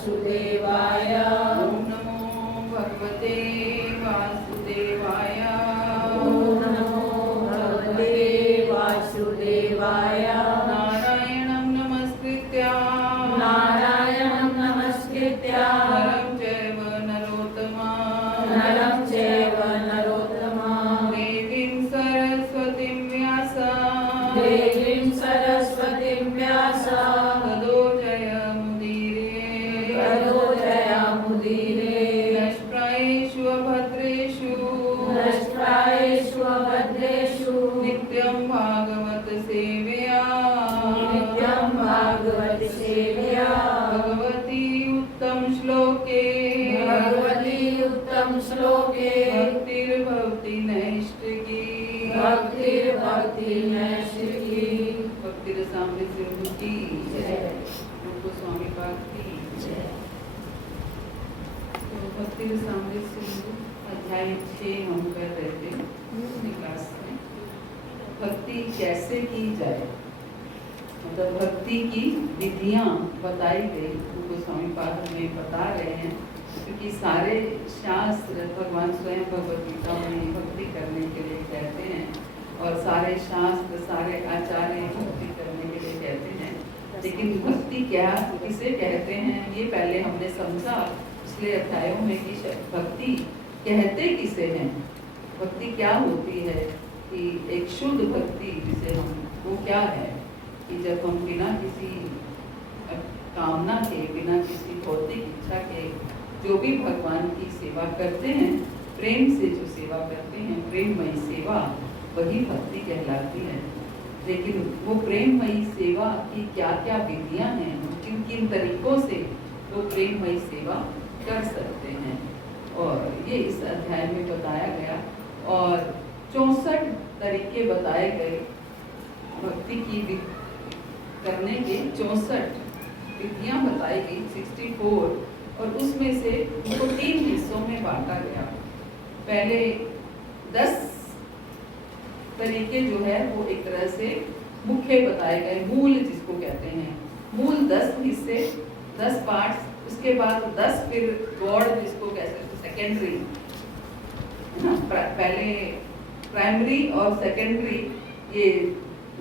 वासुदेवाय। ओम नमो भगवते वासुदेवाय। ओम नमो भगवते वासुदेवाय। नारायणं नमस्कृत्य नारायणं नमस्कृत्य नरं चैव नरोत्तमं नरं चैव नरोत्तमं देवीं सरस्वतीं व्यास देवीं सरस्वतीं व्यास ततो जयमुदीरये ततो जयमुदीरये। नष्प्रायेषु अभद्रेषु नष्प्रायेषु भद्रेषु नित्यं भागवत सेवया नित्यं भागवत सेवया। भगवती उत्तम श्लोके भगवती उत्तम श्लोके भक्तिर्भवति नैष्ठिकी भक्तिर्भवति नैष्ठिकी। भक्ति रसामृत सिंधु की जय। रूप गोस्वामी पाद की जय। तो भक्ति रसामृत सिंधु अध्याय 6 हम कर रहे थे अपनी क्लास में। भक्ति कैसे की जाए, मतलब भक्ति की विधियां बताई गई। रूप गोस्वामी पाद हमें बता रहे हैं क्योंकि सारे शास्त्र भगवान स्वयं भगवद गीता में भक्ति करने के लिए कहते हैं और सारे शास्त्र सारे आचार्य भक्ति करने के लिए कहते हैं। लेकिन भक्ति क्या किसे कहते हैं ये पहले हमने समझा पिछले अध्यायों में कि भक्ति कहते किसे हैं, भक्ति क्या होती है। कि एक शुद्ध भक्ति जिसे हम, वो क्या है कि जब हम बिना किसी कामना के बिना किसी भौतिक इच्छा के जो भी भगवान की सेवा करते हैं, प्रेम से जो सेवा करते हैं, प्रेममयी सेवा, वही भक्ति कहलाती है। लेकिन वो प्रेममयी सेवा की क्या क्या विधियां हैं, किन किन तरीकों से वो प्रेममयी सेवा कर सकते हैं, और ये इस अध्याय में बताया गया। और 64 तरीके बताए गए भक्ति की करने के। 64 विधियां बताई गई, 64, और उसमें से उनको 3 हिस्सों में बांटा गया। पहले 10 तरीके जो है वो एक तरह से मुख्य बताए गए, मूल जिसको कहते हैं, मूल 10 हिस्से, 10 पार्ट्स। उसके बाद 10 फिर गौड़ जिसको कहते हैं सेकेंडरी, है ना। पहले प्राइमरी और सेकेंडरी ये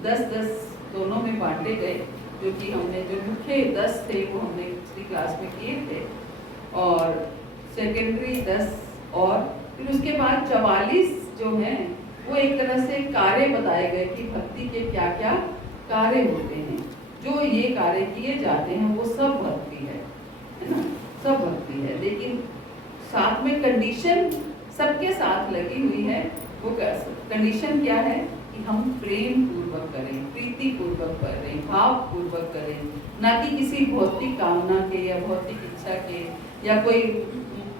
10-10 दोनों में बांटे गए, जो कि हमने जो मुख्य 10 थे वो हमने पिछली क्लास में किए थे, और सेकेंडरी 10, और फिर उसके बाद 44 जो हैं वो एक तरह से कार्य बताए गए कि भक्ति के क्या क्या कार्य होते हैं। जो ये कार्य किए जाते हैं वो सब भक्ति है ना, सब भक्ति है। लेकिन साथ में कंडीशन सबके साथ लगी हुई है। वो कंडीशन क्या है कि हम प्रेम पूर्वक करें, प्रीति पूर्वक करें, भाव पूर्वक करें, ना कि किसी भौतिक कामना के या भौतिक इच्छा के या कोई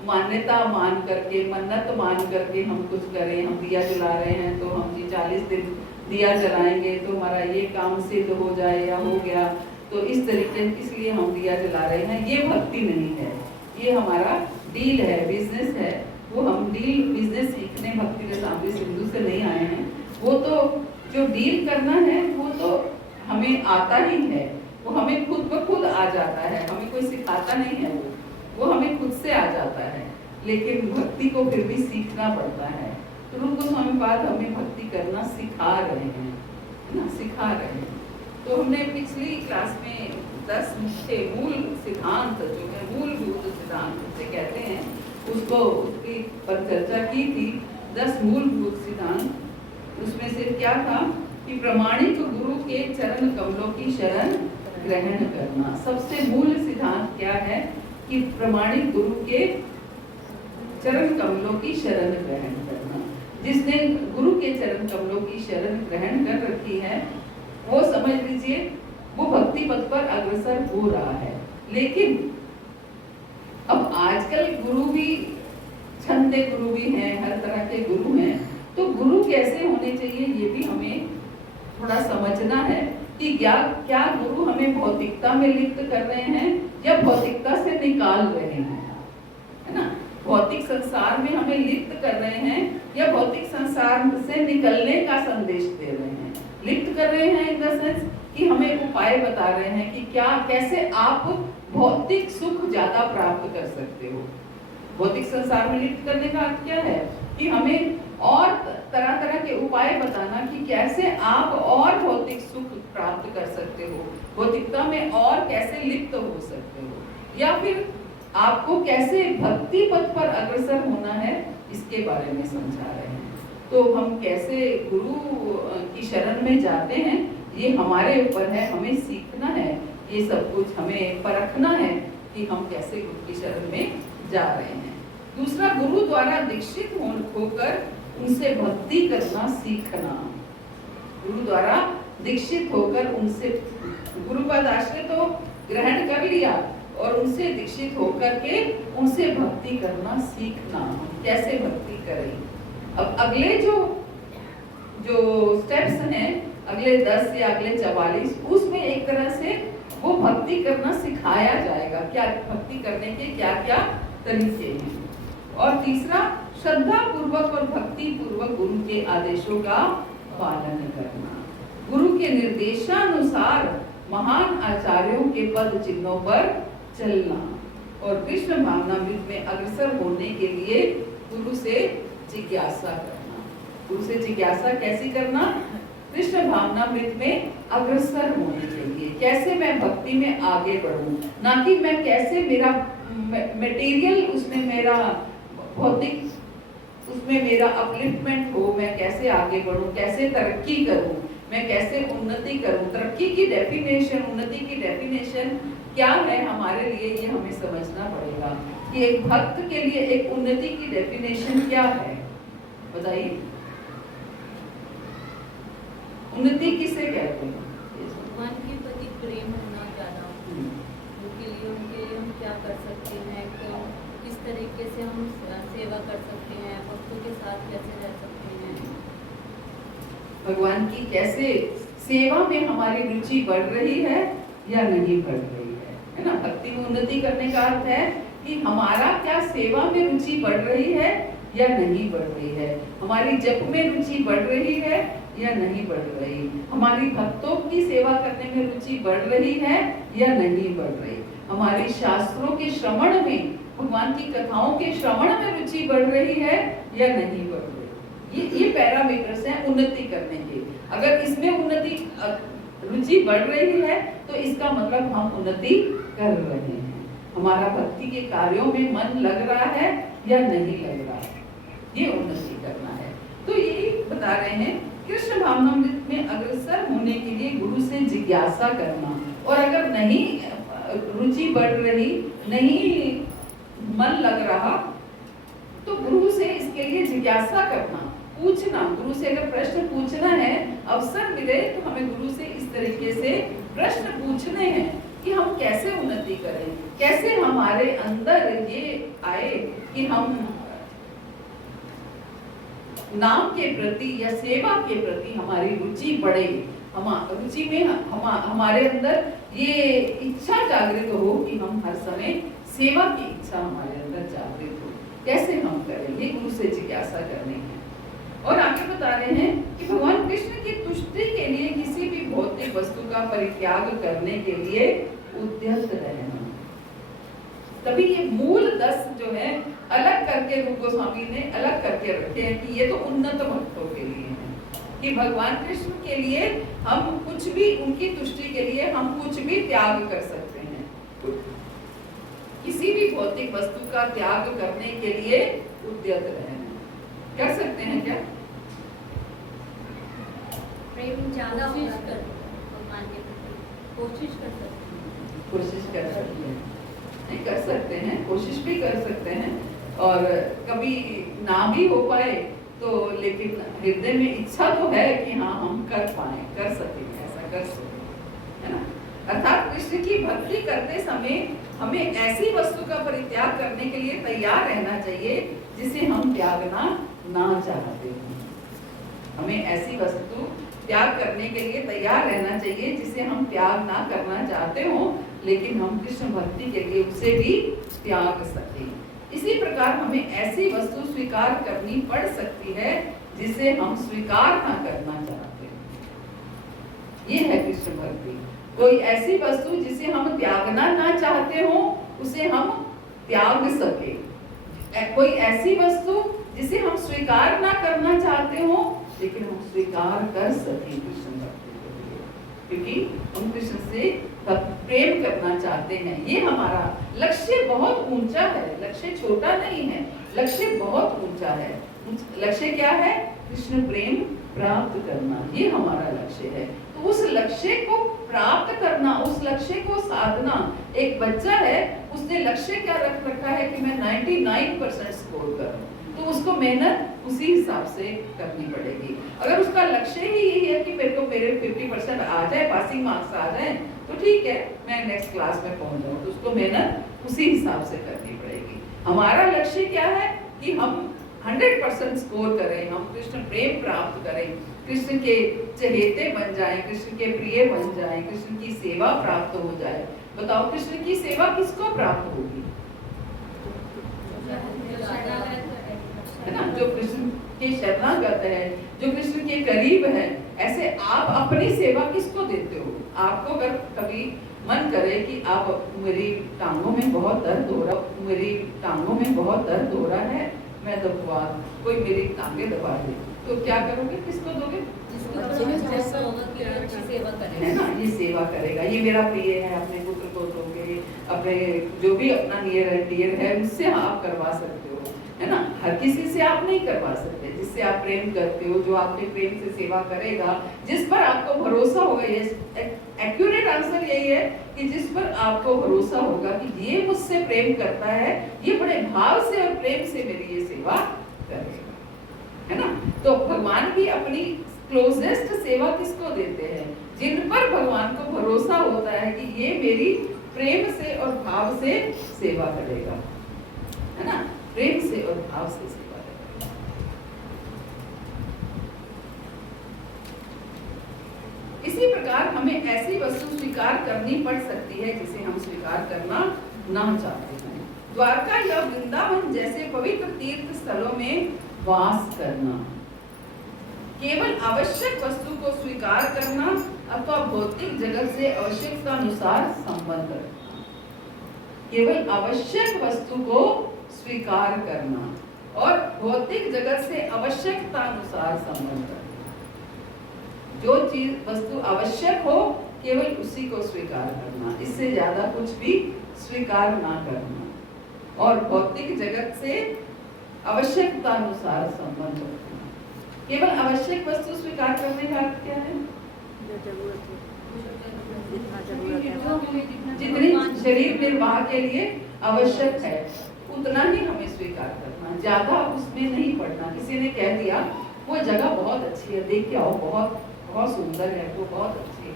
मान्यता मान करके, मन्नत मान करके हम कुछ करें। हम दिया जला रहे हैं तो हम जी 40 दिन दिया जलाएंगे तो हमारा ये काम सिद्ध हो जाए या हो गया, तो इस तरीके इसलिए हम दिया जला रहे हैं। ये भक्ति नहीं है, ये हमारा डील है, बिजनेस है। वो हम डील बिजनेस सीखने भक्ति रसामृत सिंधु से नहीं आए हैं। वो तो जो डील करना है वो तो हमें आता ही है, वो हमें खुद ब खुद आ जाता है, हमें कोई सिखाता नहीं है, वो हमें खुद से आ जाता है। लेकिन भक्ति को फिर भी सीखना पड़ता है। तो रूप गोस्वामी पाद हमें भक्ति करना सिखा रहे हैं, है ना, सिखा रहे हैं। तो हमने पिछली क्लास में 10 मुख्य मूल सिद्धांत जो है, मूलभूत सिद्धांत जिसे कहते हैं, उसकी पर चर्चा की थी। 10 मूलभूत सिद्धांत। उसमें से क्या था कि प्रामाणिक गुरु के चरण कमलों की शरण ग्रहण करना। सबसे मूल सिद्धांत क्या है कि प्रामाणिक गुरु के चरण कमलों की शरण ग्रहण करना। जिसने गुरु के चरण कमलों की शरण ग्रहण कर रखी है वो समझ लीजिए वो भक्ति पथ पर अग्रसर हो रहा है। लेकिन अब आजकल गुरु भी, छंदे गुरु भी हैं, हर तरह के गुरु हैं, तो गुरु कैसे होने चाहिए ये भी हमें थोड़ा समझना है कि क्या गुरु हमें भौतिकता में लिप्त कर रहे हैं या भौतिकता से निकाल रहे हैं, है ना। भौतिक संसार में हमें लिप्त कर रहे हैं या भौतिक संसार से निकलने का संदेश दे रहे हैं। लिप्त कर रहे हैं इन द सेंस कि हमें उपाय बता रहे हैं कि क्या कैसे आप भौतिक सुख ज्यादा प्राप्त कर सकते हो। भौतिक संसार में लिप्त करने का अर्थ क्या है कि हमें और तरह तरह के उपाय बताना कि कैसे आप और भौतिक सुख प्राप्त कर सकते हो, भौतिकता में और कैसे लिप्त हो सकते हो, या फिर आपको कैसे भक्ति पथ पर अग्रसर होना है, इसके बारे में समझा रहे हैं। तो हम कैसे गुरु की शरण में जाते हैं, ये हमारे ऊपर है, हमें सीखना है, ये सब कुछ हमें परखना है कि हम कैसे गुरु की शरण में जा रहे हैं। दूसरा, गुरु द्वारा दीक्षित होकर उनसे भक्ति करना सीखना। गुरु द्वारा दीक्षित होकर उनसे गुरु पद आश्रय तो ग्रहण कर लिया और उनसे दीक्षित होकर के उनसे भक्ति करना सीखना। कैसे भक्ति करें। अब अगले जो स्टेप्स हैं, अगले 10 या अगले 44, उसमें एक तरह से वो भक्ति करना सिखाया जाएगा, क्या भक्ति करने के क्या क्या तरीके हैं। और तीसरा, श्रद्धा पूर्वक और भक्ति पूर्वक गुरु के आदेशों का पालन करना, गुरु के निर्देशानुसार महान आचार्यों के पद चिन्हों पर चलना और कृष्ण भावनामृत में अग्रसर होने के लिए गुरु से जिज्ञासा करना। गुरु से जिज्ञासा कैसी करना? कृष्ण भावनामृत में अग्रसर होने के लिए, कैसे मैं भक्ति में आगे बढ़ूं, ना कि मैं कैसे मेरा मटेरियल उसमें मेरा भौतिक उसमें मेरा अपलिफ्टमेंट हो, मैं कैसे आगे बढ़ूं, कैसे तरक्की करूं, मैं कैसे उन्नति करूं। तरक्की की डेफिनेशन, उन्नति की डेफिनेशन क्या है हमारे लिए, ये हमें समझना पड़ेगा कि एक भक्त के लिए एक उन्नति की डेफिनेशन क्या है, बताइए। उन्नति किसे कहते हैं? भगवान के प्रति प्रेम होना ज्यादा, उनके लिए हम क्या कर सकते हैं, किस तरीके से हम सेवा कर सकते हैं, भक्तों के साथ कैसे रह सकते हैं, भगवान की कैसे सेवा में हमारी रुचि बढ़ रही है या नहीं बढ़ रही है ना। भक्ति में उन्नति करने का अर्थ है कि हमारा क्या सेवा में रुचि बढ़ रही है या नहीं बढ़ रही है, हमारी जप में रुचि बढ़ रही है या नहीं बढ़ रही, हमारी भक्तों की सेवा करने में रुचि बढ़ रही है या नहीं बढ़ रही, हमारी शास्त्रों के श्रवण में, भगवान की कथाओं के श्रवण में रुचि बढ़ रही है या नहीं बढ़ रही। ये पैरामीटर्स हैं उन्नति करने के। अगर इसमें उन्नति रुचि बढ़ रही है तो इसका मतलब हम उन्नति कर रहे हैं, हमारा भक्ति के कार्यों में मन लग रहा है या नहीं लग रहा है, ये उन्नति करना है। तो यही बता रहे हैं, कृष्ण भावनामृत में अग्रसर होने के लिए गुरु से जिज्ञासा करना, और अगर नहीं रुचि बढ़ रही, नहीं मन लग रहा, तो गुरु से इसके लिए जिज्ञासा करना, पूछना। गुरु से अगर प्रश्न पूछना है, अवसर मिले तो हमें गुरु से इस तरीके से प्रश्न पूछने हैं कि हम कैसे उन्नति करें, कैसे हमारे अंदर ये आए कि हम नाम के प्रति या सेवा के प्रति हमारी रुचि बढ़े, रुचि में हमारे अंदर ये इच्छा जागृत हो कि हम हर समय सेवा की इच्छा हमारे अंदर जागृत हो। कैसे हम करें, ये गुरु से जिज्ञासा करने हैं। और आगे बता रहे हैं कि भगवान कृष्ण की तुष्टि के लिए किसी भी भौतिक वस्तु का परित्याग करने के लिए उद्यत रहना। तभी ये मूल 10 जो है अलग करके रूप गोस्वामी ने अलग करके रखे हैं कि ये तो उन्नत भक्तों के लिए है, कि भगवान कृष्ण के लिए हम कुछ भी, उनकी तुष्टि के लिए हम कुछ भी त्याग कर सकते हैं। किसी भी भौतिक वस्तु का त्याग करने के लिए उद्यत रहना। कर सकते हैं क्या? प्रेम ज्यादा भगवान के प्रति कोशिश कर सकते हैं, कोशिश कर सकते हैं, नहीं कर सकते हैं, कोशिश भी कर सकते हैं, और कभी ना भी हो पाए तो लेकिन हृदय में इच्छा तो है कि हाँ हम कर पाए, कर सकें, ऐसा कर सकें, है ना। अर्थात कृष्ण की भक्ति करते समय हमें ऐसी वस्तु का परित्याग करने के लिए तैयार रहना चाहिए जिसे हम त्यागना ना चाहते हो। हमें ऐसी वस्तु त्याग करने के लिए तैयार रहना चाहिए जिसे हम त्याग ना करना चाहते हो, लेकिन हम कृष्ण भक्ति के लिए उसे भी त्याग सकें। इसी प्रकार हमें ऐसी वस्तु स्वीकार करनी पड़ सकती है जिसे हम स्वीकार ना करना चाहते। ये है कृष्ण कृष्ण भक्ति। कोई ऐसी वस्तु जिसे हम त्यागना ना चाहते हो उसे हम त्याग सके। कोई ऐसी वस्तु जिसे हम स्वीकार ना करना चाहते हो लेकिन हम स्वीकार कर सके कृष्ण भक्ति के लिए, क्योंकि हम कृष्ण से प्रेम करना चाहते हैं। ये हमारा लक्ष्य बहुत ऊंचा है, लक्ष्य छोटा नहीं है, लक्ष्य बहुत ऊंचा है। लक्ष्य क्या है? कृष्ण प्रेम प्राप्त करना, ये हमारा लक्ष्य है। तो उस लक्ष्य को प्राप्त करना, उस लक्ष्य को साधना। एक बच्चा है, उसने लक्ष्य क्या रख रखा है कि मैं 99% स्कोर करूं, तो उसको मेहनत उसी हिसाब से करनी पड़ेगी। अगर उसका लक्ष्य ही यही है कि मेरे को मेरे 50% आ जाए, पासिंग मार्क्स आ जाए, तो ठीक है, मैं नेक्स्ट क्लास में पहुंच जाऊं, तो उसको मेहनत उसी हिसाब से करनी पड़ेगी। हमारा लक्ष्य क्या है कि हम 100% स्कोर करें, हम कृष्ण प्रेम प्राप्त करें, कृष्ण के चहेते बन जाएं, कृष्ण के प्रिय बन जाएं, कृष्ण की सेवा प्राप्त हो जाए। बताओ, कृष्ण की सेवा किसको प्राप्त होगी? है ना, जो कृष्ण के शरणागत है, जो कृष्ण के करीब है। ऐसे आप अपनी सेवा किसको देते हो? आपको अगर कभी मन करे कि आप मेरी टांगों में बहुत दर्द हो रहा, मेरी टांगों में बहुत दर्द हो रहा है, मैं दबवा, कोई मेरी टांगे दबा दे, तो क्या करोगे? किसको दोगे? है ना, ये सेवा करेगा, ये मेरा प्रिय है, अपने पुत्र को दोगे, अपने जो भी अपना नियर एंड डियर है उससे आप करवा सकते हो, है ना। हर किसी से आप नहीं करवा सकते, जिससे आप प्रेम करते हो, जो आपके प्रेम से सेवा करेगा, जिस पर आपको भरोसा होगा। ये एक्यूरेट आंसर यही है कि जिस पर आपको भरोसा होगा कि ये मुझसे प्रेम करता है, ये बड़े भाव से और प्रेम से मेरी ये सेवा करेगा, है ना। तो भगवान भी अपनी क्लोजेस्ट सेवा किसको देते हैं? जिन पर भगवान को भरोसा होता है कि ये मेरी प्रेम से और भाव से सेवा करेगा, है ना, प्रेम से और भाव से सेवा करेगा। इसी प्रकार हमें ऐसी वस्तु स्वीकार करनी पड़ सकती है जिसे हम स्वीकार करना ना चाहते हैं। द्वारका या वृंदावन जैसे पवित्र तीर्थ स्थलों में वास करना, केवल आवश्यक वस्तु को स्वीकार करना अथवा भौतिक जगत से आवश्यकता अनुसार संबंध रखना। केवल आवश्यक वस्तु को स्वीकार करना और भौतिक जगत से आवश्यकता अनुसार संबंध रखना। जो चीज वस्तु आवश्यक हो केवल उसी को स्वीकार करना, इससे ज्यादा कुछ भी स्वीकार ना करना। और भौतिक जगत से आवश्यकता अनुसार संबंध रखना। केवल आवश्यक वस्तु स्वीकार करने का अर्थ क्या है? जितनी शरीर निर्वाह के लिए आवश्यक है उतना ही हमें स्वीकार करना, ज्यादा उसमें नहीं पड़ना। किसी ने कह दिया वो जगह बहुत अच्छी है, देख के आओ, बहुत बहुत सुंदर है, वो बहुत अच्छी है,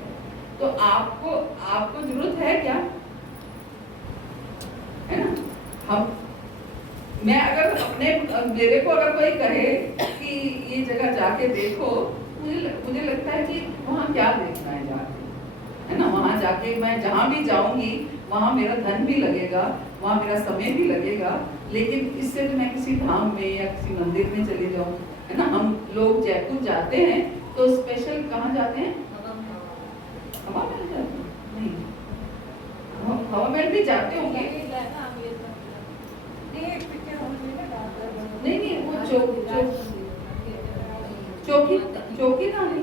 तो आपको जरूरत है क्या? है ना। मैं अगर मेरे को अगर कोई कहे कि ये जगह जाके देखो, मुझे लगता है कि वहाँ क्या देखना है जाके, है ना। वहाँ जाके मैं जहाँ भी जाऊंगी वहाँ मेरा धन भी लगेगा, वहाँ मेरा समय भी लगेगा, लेकिन इससे तो मैं किसी धाम में या किसी मंदिर में चली जाऊँ, है ना। हम लोग जयपुर जाते हैं तो स्पेशल कहाँ जाते हैं? हवा महल जाते हैं? नहीं, हवा महल भी जाते होंगे। नहीं, वो चौकी रानी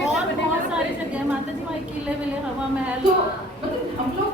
और बहुत सारी जगह माता जी, वहाँ किले विले, हवा महल। तो मतलब हम लोग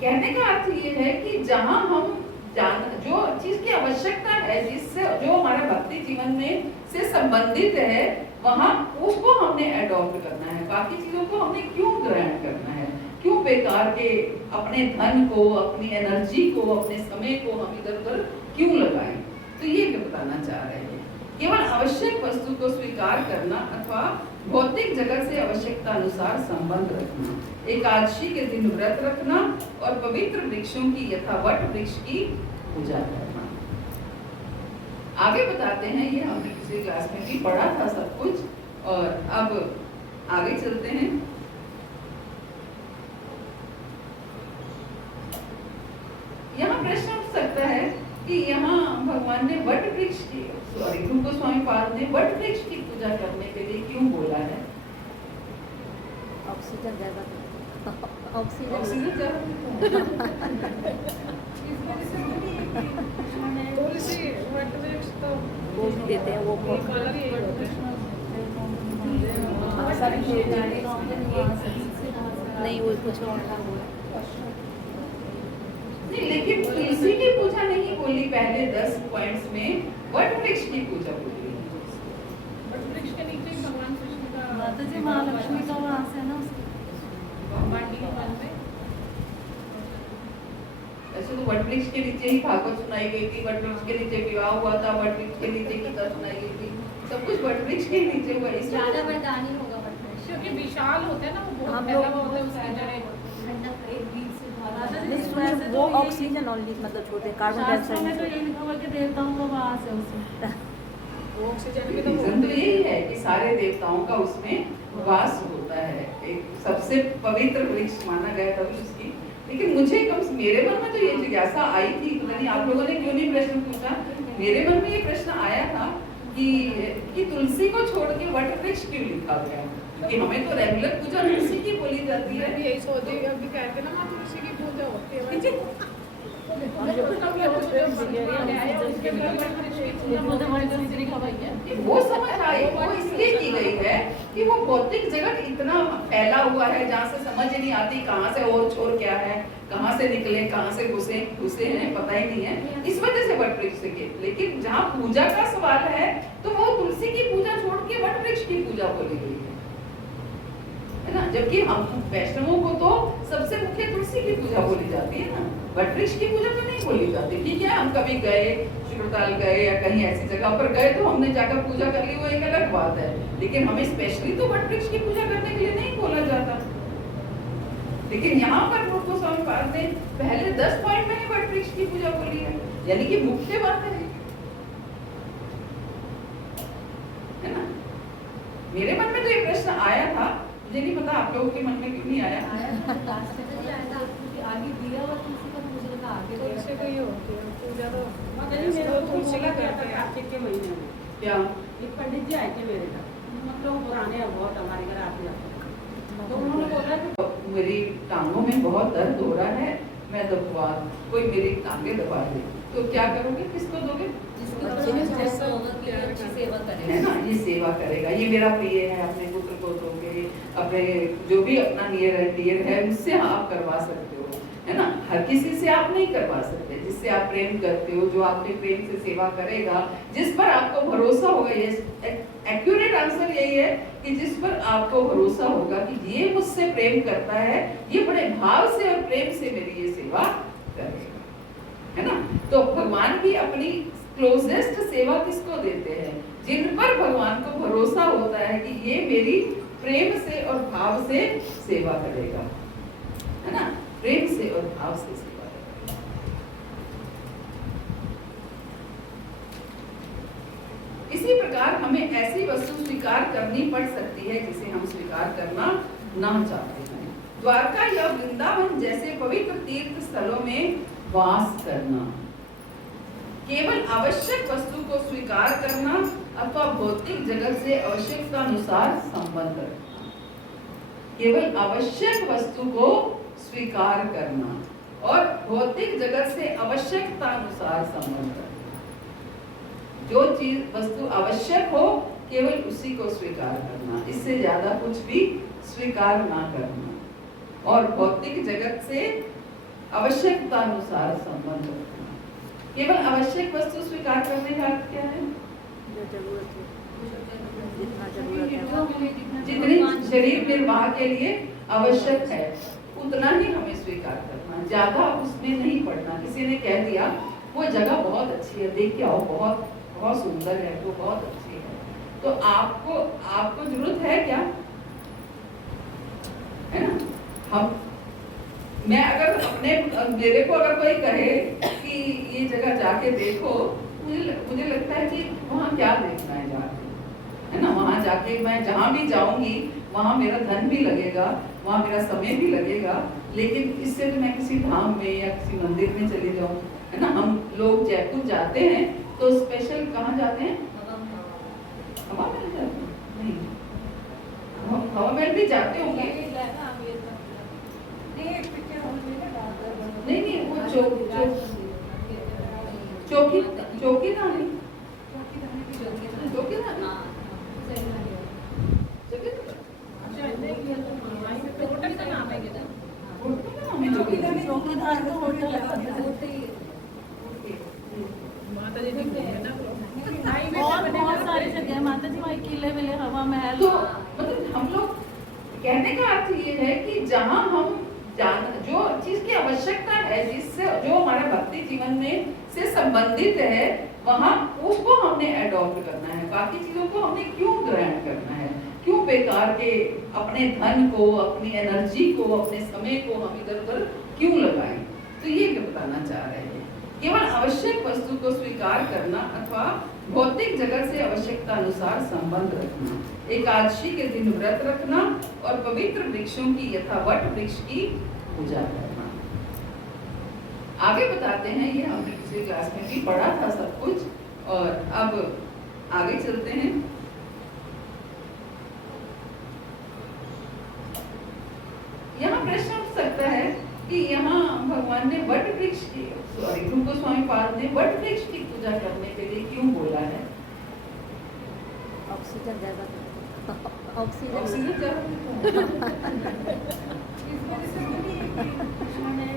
कहने का अर्थ ये है कि जहाँ हम जो चीज की आवश्यकता है, जिससे जो हमारा भक्ति जीवन में से संबंधित है, वहाँ उसको हमने अडॉप्ट करना है। बाकी चीजों को हमने क्यों ग्रहण करना है? क्यों बेकार के अपने धन को, अपनी एनर्जी को, अपने समय को हम इधर उधर क्यों लगाएं? तो ये बताना चाह रहे हैं। केवल आवश्यक वस्तु को स्वीकार करना अथवा भौतिक जगत से आवश्यकता अनुसार संबंध रखना, एकादशी के दिन व्रत रखना और पवित्र वृक्षों की यथा वट वृक्ष की पूजा करना। आगे बताते हैं, ये हमने पिछली क्लास में भी पढ़ा था सब कुछ, और अब आगे चलते हैं। प्रश्न उठ सकता है कि यहाँ भगवान ने वट वृक्ष की, सॉरी रूप गोस्वामी पाद ने वट वृक्ष की पूजा करने के लिए क्यों बोला है? ऑक्सीजन ज्यादा ऑक्सीजन देते हैं वो नहीं, वो कुछ और था वो। नहीं, लेकिन तुलसी की पूजा नहीं बोली पहले 10 पॉइंट्स में, वट वृक्ष की पूजा बोली। वट वृक्ष के नीचे भगवान कृष्ण का माता जी महालक्ष्मी का वास है ना बांडी के वन में। ऐसे तो वट वृक्ष के नीचे ही भागवत सुनाई गई थी, वट वृक्ष के नीचे विवाह हुआ था, वट वृक्ष के नीचे गीता सुनाई गई थी, सब कुछ वट वृक्ष के नीचे हुआ। इस ज्यादा वरदानी होगा वट वृक्ष, क्योंकि विशाल होते हैं ना, वो बहुत हम फैला लोग हुआ होता है उसके जड़ें। ठंडक एक बीच से माता जी, बाहर वैसे तो वो यही- ऑक्सीजन ओनली मतलब छोड़ते हैं, कार्बन शास्त्रों में तो डाइऑक्साइड। यही लिखा हुआ है कि देवताओं का वास है उसमें। वो ऑक्सीजन के तो रीजन तो यही है कि सारे देवताओं का उसमें वास होता है, एक सबसे पवित्र वृक्ष माना गया था उसकी। लेकिन मुझे मेरे मन में तो ये जिज्ञासा आई थी, पता नहीं आप लोगों ने क्यों नहीं प्रश्न पूछा, मेरे मन में ये प्रश्न आया था कि तुलसी को छोड़ के वट वृक्ष क्यों लिखा गया? कि हमें तो रेगुलर पूजा तुलसी की बोली जाती है। मैं भी यही सोच रही हूँ, अभी कहते हैं ना माँ तुलसी की पूजा होती है। वो समझ आई, वो इसलिए की गई है कि वो भौतिक जगत इतना फैला हुआ है जहाँ से समझ ही नहीं आती कहाँ से और छोर क्या है, कहाँ से निकले कहाँ से घुसे हैं, पता ही नहीं है। इस वजह से वट वृक्ष के, लेकिन जहाँ पूजा का सवाल है तो वो तुलसी की पूजा छोड़ के वट वृक्ष की पूजा बोली गई है ना, जबकि हम वैष्णवों को तो सबसे मुख्य तुलसी की पूजा बोली जाती है ना, वट वृक्ष की पूजा तो नहीं बोली जाती। ठीक है, हम कभी गए शुक्रताल गए या कहीं ऐसी जगह पर गए तो हमने जाकर पूजा कर ली, वो एक अलग बात है, लेकिन हमें स्पेशली तो वट वृक्ष की पूजा करने के लिए नहीं बोला जाता। लेकिन यहाँ पर रूप गोस्वामी पाद ने पहले 10 पॉइंट में ही वट वृक्ष की पूजा बोली है, यानी कि मुख्य बात है ना। मेरे मन में तो ये प्रश्न आया था, मुझे नहीं पता आप लोगों के मन में क्यों नहीं आया। आगे दिया हुआ तुलसी का मुझे लगा आगे तुलसी को ही होती है पूजा तो तुलसी का करते हैं कार्तिक के महीने में। क्या एक पंडित जी आए थे मेरे घर, मतलब पुराने हैं बहुत, हमारे घर आते जाते हैं। तो उन्होंने बोला कि मेरी टांगों में बहुत दर्द हो रहा है, मैं दबवा, कोई मेरी टांगे दबा दे, तो क्या करोगे, किसको दोगे? जैसा होगा कि अच्छी सेवा है करें ना, ये सेवा करेगा, ये मेरा प्रिय है, अपने पुत्र को दोगे, अपने जो भी अपना नियर एंड डियर है उससे आप करवा सकते हो, है ना। हर किसी से आप नहीं करवा सकते, जिससे आप प्रेम करते हो, जो आपके प्रेम से सेवा करेगा, जिस पर आपको भरोसा होगा। ये एक्यूरेट आंसर यही है कि जिस पर आपको भरोसा होगा कि ये मुझसे प्रेम करता है, ये बड़े भाव से और प्रेम से मेरी ये सेवा करेगा, है ना। तो भगवान भी अपनी क्लोजेस्ट सेवा किसको देते हैं? जिन पर भगवान को भरोसा होता है कि ये मेरी प्रेम से और भाव से सेवा करेगा, है ना, प्रेम से और भाव से सेवा करेगा। इसी प्रकार हमें ऐसी वस्तु स्वीकार करनी पड़ सकती है जिसे हम स्वीकार करना ना चाहते हैं। द्वारका या वृंदावन जैसे पवित्र तीर्थ स्थलों में वास करना, केवल आवश्यक वस्तु को स्वीकार करना अथवा भौतिक जगत से आवश्यकता अनुसार संबंध रखना। केवल आवश्यक वस्तु को स्वीकार करना और भौतिक जगत से आवश्यकता अनुसार संबंध रखना। जो चीज वस्तु आवश्यक हो केवल उसी को स्वीकार करना, इससे ज्यादा कुछ भी स्वीकार ना करना और भौतिक जगत से आवश्यकता अनुसार संबंध रखना। केवल आवश्यक वस्तु स्वीकार करने का अर्थ क्या है? जो जरूरत है, जितना जरूरत है, जितनी शरीर निर्वाह के लिए आवश्यक है उतना ही हमें स्वीकार करना, ज्यादा उसमें नहीं पड़ना। किसी ने कह दिया वो जगह बहुत अच्छी है, देख के आओ, बहुत बहुत सुंदर है, वो बहुत अच्छी है, तो आपको जरूरत है क्या? है ना। हम मैं अगर मेरे को अगर कोई कहे कि ये जगह जाके देखो, मुझे लगता है कि वहाँ क्या देखना है जाके, है ना। वहाँ जाके मैं जहाँ भी जाऊंगी वहाँ मेरा धन भी लगेगा, वहाँ मेरा समय भी लगेगा, लेकिन इससे तो मैं किसी धाम में या किसी मंदिर में चली जाऊँ, है ना। हम लोग जयपुर जाते हैं तो स्पेशल कहाँ जाते हैं? हवा महल जाते हैं? नहीं, हवा महल भी जाते होंगे। नहीं, वो चौकीदानी चौकीदार का होटल माता जी ने घूमे ना और बहुत सारी जगह माता जी वहाँ किले विले हवा महल। तो मतलब हम लोग कहने का अर्थ ये है कि जहाँ हम जो चीज की आवश्यकता है, जिससे जो हमारे भक्ति जीवन में से संबंधित है, वहाँ उसको हमने एडॉप्ट करना है। बाकी चीजों को हमने क्यों ग्रहण करना है? क्यों बेकार के अपने धन को, अपनी एनर्जी को, अपने समय को हम इधर उधर क्यों लगाएं? तो ये बताना चाह रहे हैं। केवल आवश्यक वस्तु को स्वीकार करना अथवा भौतिक जगत से आवश्यकता अनुसार संबंध रखना, एकादशी के दिन व्रत रखना और पवित्र वृक्षों की यथा वट वृक्ष की पूजा करना। आगे बताते हैं, ये हमने पिछली क्लास में भी पढ़ा था सब कुछ, और अब आगे चलते हैं। यहाँ प्रश्न उठ सकता है कि यहाँ भगवान ने वट वृक्ष की, रूप गोस्वामी पाद ने वट वृक्ष की पूजा करने के लिए क्यों बोला है? ऑक्सीजन ज्यादा ऑक्सीजन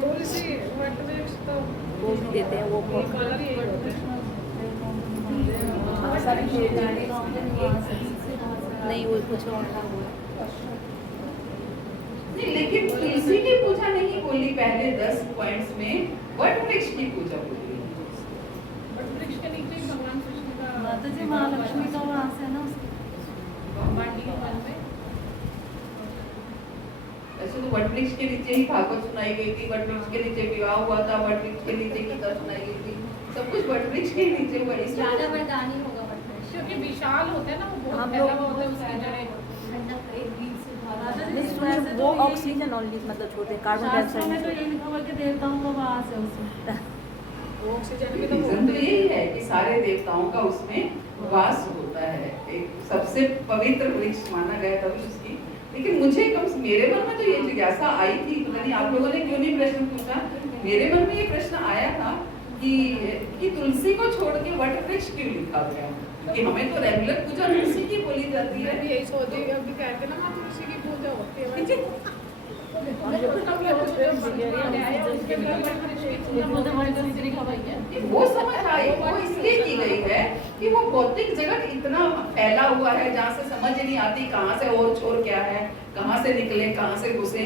तुलसी वट वृक्ष तो वो भी देते हैं, वो ये कलर ही नहीं, वो कुछ और था वो। नहीं, लेकिन तुलसी की पूजा नहीं बोली पहले 10 पॉइंट्स में, वट वृक्ष की पूजा बोली। वट वृक्ष के नीचे ही भगवान कृष्ण का माता जी महालक्ष्मी का वास है ना उसके। बांडी के वन में। ऐसे तो वट वृक्ष के नीचे ही भागवत सुनाई गई थी, वट वृक्ष के नीचे विवाह हुआ था, वट वृक्ष के नीचे गीता सुनाई गई थी, सब कुछ वट वृक्ष के नीचे हुआ। ज्यादा वरदानी होगा वट वृक्ष। क्योंकि विशाल होते हैं ना, वो बहुत हम फैला लोग हुआ होता है उसकी वो जड़ें। ठंडक एक दिन से वैसे तो वो ये- ऑक्सीजन ओनली मतलब छोड़ते हैं, कार्बन शास्त्रों में तो डाइऑक्साइड। ये लिखा हुआ कि देवताओं का वास है उसमें। वो ऑक्सीजन भी तो रीजन तो यही है कि सारे देवताओं का उसमें वास होता है, एक सबसे पवित्र वृक्ष माना गया था उसकी। लेकिन मुझे मेरे मन में तो ये जिज्ञासा आई थी, पता नहीं आप लोगों ने क्यों नहीं प्रश्न पूछा। मेरे मन में ये प्रश्न आया था कि तुलसी को छोड़ के वट वृक्ष क्यों लिखा गया? क्योंकि हमें तो रेगुलर पूजा तुलसी की बोली जाती मैं है। भी यही सोची, अभी कहते हैं ना माँ तुलसी की पूजा होती है वैसे। वो समझ आई, वो इसलिए की गई है कि वो भौतिक जगत इतना फैला हुआ है जहाँ से समझ ही नहीं आती कहाँ से और छोर क्या है, कहाँ से निकले, कहाँ से घुसे